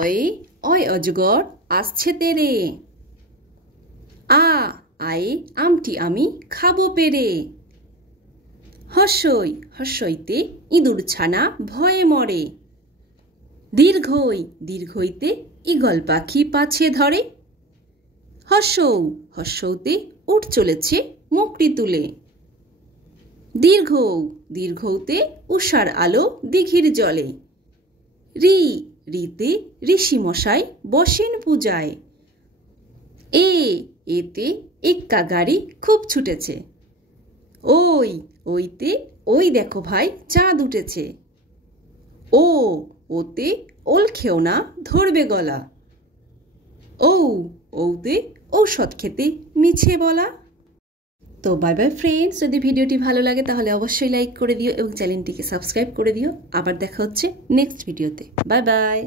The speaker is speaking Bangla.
অয়ে অয় অজগর আসছে তেরে। আ আয়ে আমটি আমি খাবো পেরে। হর্ষই হর্ষইতে ইঁদুর ছানা ভয়ে মরে। দীর্ঘই দীর্ঘইতে ঈগল পাখি পাছে ধরে। হর্ষৌ হর্ষৌতে উঠ চলেছে মুখটি তুলে। দীর্ঘৌ দীর্ঘৌতে উষার আলো দিঘির জলে। রি রিতে ঋষি মশাই বসেন পূজায়। এতে এক্কা গাড়ি খুব ছুটেছে। ওই ওইতে ওই দেখো ভাই চাঁদ উঠেছে। ওতে ওল খেও না ধরবে গলা। ওতে ঔষধ খেতে মিছে বলা। তো বাই বাই ফ্রেন্ডস, যদি ভিডিওটি ভালো লাগে তাহলে অবশ্যই লাইক করে দিও এবং চ্যানেলটিকে সাবস্ক্রাইব করে দিও। আবার দেখা হচ্ছে নেক্সট ভিডিওতে। Bye bye.